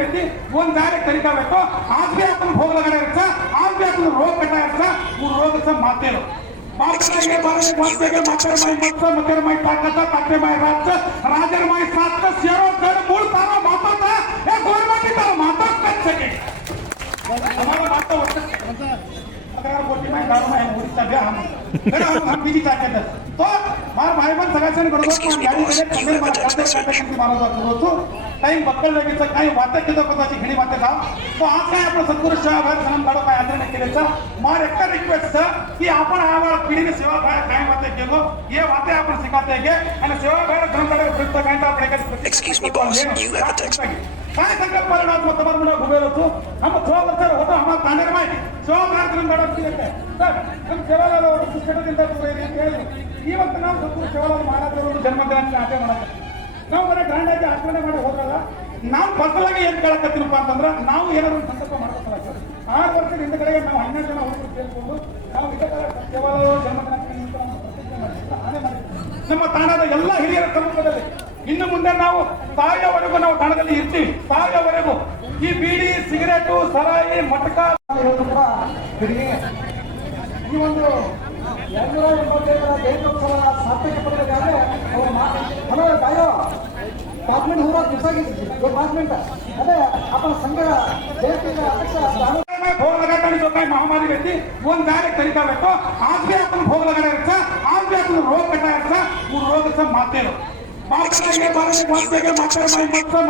व्यक्ति ಒಂದು ದಾರಿ ಕರಿತಾಬೇಕು आज भी अपन भोग लगा रहता आज भी अपन रोग कटा रहता वो रोग से मारते रहो बापरे बारे मारते के मकर माई ताकत ताकते माई रात राजर माई सात का शेरो गढ़ मूल तारा माता था ये गवर्नमेंट तारा माता कर सके हमारा बात तो अगर गोटी में दारू में उड़ता गया हम बीजी ताकत तो मार भाई बहन सगळ्यांनी बरोबर गाडी मध्ये कमी मारा जातो होतो टाइम बक्कल लगेच काही वाटत की कदाची घडी वाटत का तो आज काय आपलं सद्गुरू सेवा भाई सनम काढो काय आंदोलन केलेचा मार एक रिक्वेस्ट की आपण आम्हाला पिढीने सेवा भाई काय वाटे केलो ये वाटे आपण शिकाते गे आणि सेवा भाई धन काढे प्रयत्न काय तर आपल्याकडे Excuse me boss, you have a text. काय संकल्प परिणाम तमार मुळे उभे होतो हम 6 वर्ष होतो आम्हाला तांडेर माई सेवा भाई धन काढो सर हम सेवाला पुस्तकದಿಂದ ತೋರಿದೆ ಅಂತ ಹೇಳಿ ಇವತ್ತು ನಾವು ಸದ್ಗುರು ಸೇವಾಲಾಲ್ ಮಹಾರಾಜರ ಜನ್ಮದಿನಾಚರಣೆ ಆಚರಣೆ ಮಾಡ್ತೀವಿ ನಾವು ಬರೀ ಗ್ರ್ಯಾಂಡ್ ಆಗಿ ಆಚರಣೆ ಮಾಡಿ ಹೋಗಲ್ಲ ನಾವು ಪರ್ಸನಲ್ ಏನ್ ಕೇಳಕತ್ತೀನಪ್ಪ ಅಂತಂದ್ರೆ ನಾವು ಏನಾದ್ರು ಸಂಕಲ್ಪ ಮಾಡ್ಬೇಕಲ್ಲ ಸರ್ 6 ವರ್ಷದ ಹಿಂದಗಡೆ ನಾವು 12 ಜನ ಹುಡುಗರು ಸೇರಿಕೊಂಡು ನಾವು ಸೇವಾಲಾಲ್ ಜನ್ಮದಿನಾಚರಣೆ ನಮ್ಮ ತಾಣದ ಎಲ್ಲ ಹಿರಿಯರ ಸಮ್ಮುಖದಲ್ಲಿ ಇನ್ನು ಮುಂದೆ ನಾವು ಸಾಯೋವರೆಗೂ ನಾವು ತಾಣದಲ್ಲಿ ಇರ್ತೀವಿ ಸಾಯೋವರೆಗೂ ಈ ಬೀಡಿ ಸಿಗರೇಟು ಸರಾಯಿ ಮಟಕ ಈ ಒಂದು 285ರ ಜಯಂತ್ಯೋತ್ಸವ ಸಾರ್ಥಕ ಪಡೆದಾಗಲೇ ಅವರು ಹಲೋ ತಾಯೋ 5 मिनट हुआ दिवसा की 5 मिनट अरे आपण संघ जयंती अध्यक्ष भोग लगातानी जो काही महामारी व्यक्ती ಒಂದು ದಾರಿ ಕರಿತಾಬೇಕು आज भी अपन भोग लगा रहता आज भी अपन रोग कटा रहता वो रोग से मारते रहो बापरे बारे मारते के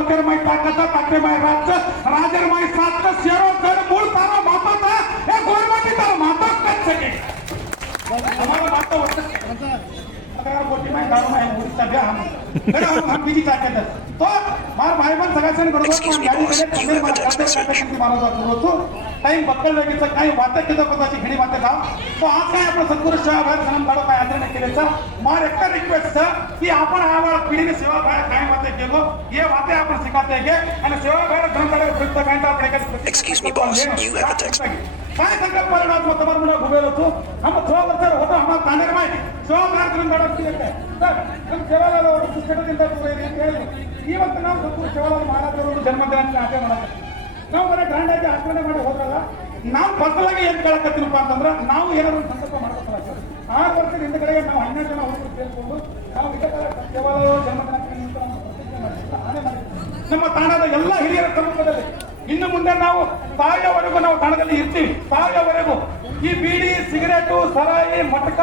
मकर माई ताकत ताकते माई रात राजर माई सात का शेरो गढ़ मूल तारा माता था ये गवर्नमेंट तारा माता कर सके हमारा बात तो अगर गोटी में दारू में उड़ता गया हम बीजी ताकत तो मार भाई बहन सगळ्यांनी बरोबर गाडी मध्ये कमी मारा जातो होतो टाइम बक्कल लगेच काही वाटत की कदाची घडी वाटत का तो आज काय आपलं सद्गुरू सेवा भाई सनम काढो काय आंदोलन केलेचा मार एक रिक्वेस्ट की आपण आम्हाला पिढीने सेवा भाई काय वाटे केलो ये वाटे आपण शिकाते गे आणि सेवा भाई धन काढे प्रयत्न काय तर आपल्याकडे Excuse me boss, you have a text. काय संकल्प परिणाम तमार मुळे उभे होतो हम 6 वर्ष होतो आम्हाला तांडेर माई सेवा भाई धन काढो सर हम ಸೇವಾಲಾಲ್ ಪುಸ್ತಕದಿಂದ ತೋರಿದೆ ಅಂತ ಹೇಳಿ ಇವತ್ತು ನಾವು ಸದ್ಗುರು ಸೇವಾಲಾಲ್ ಮಹಾರಾಜರ ಜನ್ಮದಿನಾಚರಣೆ ಆಚರಣೆ ಮಾಡ್ತೀವಿ ನಾವು ಬರೀ ಗ್ರ್ಯಾಂಡ್ ಆಗಿ ಆಚರಣೆ ಮಾಡಿ ಹೋಗಲ್ಲ ನಾವು ಪರ್ಸನಲ್ ಏನ್ ಕೇಳಕತ್ತೀನಪ್ಪ ಅಂತಂದ್ರೆ ನಾವು ಏನಾದ್ರು ಸಂಕಲ್ಪ ಮಾಡ್ಬೇಕಲ್ಲ ಸರ್ 6 ವರ್ಷದ ಹಿಂದಗಡೆ ನಾವು 12 ಜನ ಹುಡುಗರು ಸೇರಿಕೊಂಡು ನಾವು ಸೇವಾಲಾಲ್ ಜನ್ಮದಿನಾಚರಣೆ ನಮ್ಮ ತಾಣದ ಎಲ್ಲ ಹಿರಿಯರ ಸಮ್ಮುಖದಲ್ಲಿ ಇನ್ನು ಮುಂದೆ ನಾವು ಸಾಯೋವರೆಗೂ ನಾವು ತಾಣದಲ್ಲಿ ಇರ್ತೀವಿ ಸಾಯೋವರೆಗೂ ಈ ಬೀಡಿ ಸಿಗರೇಟು ಸರಾಯಿ ಮಟಕ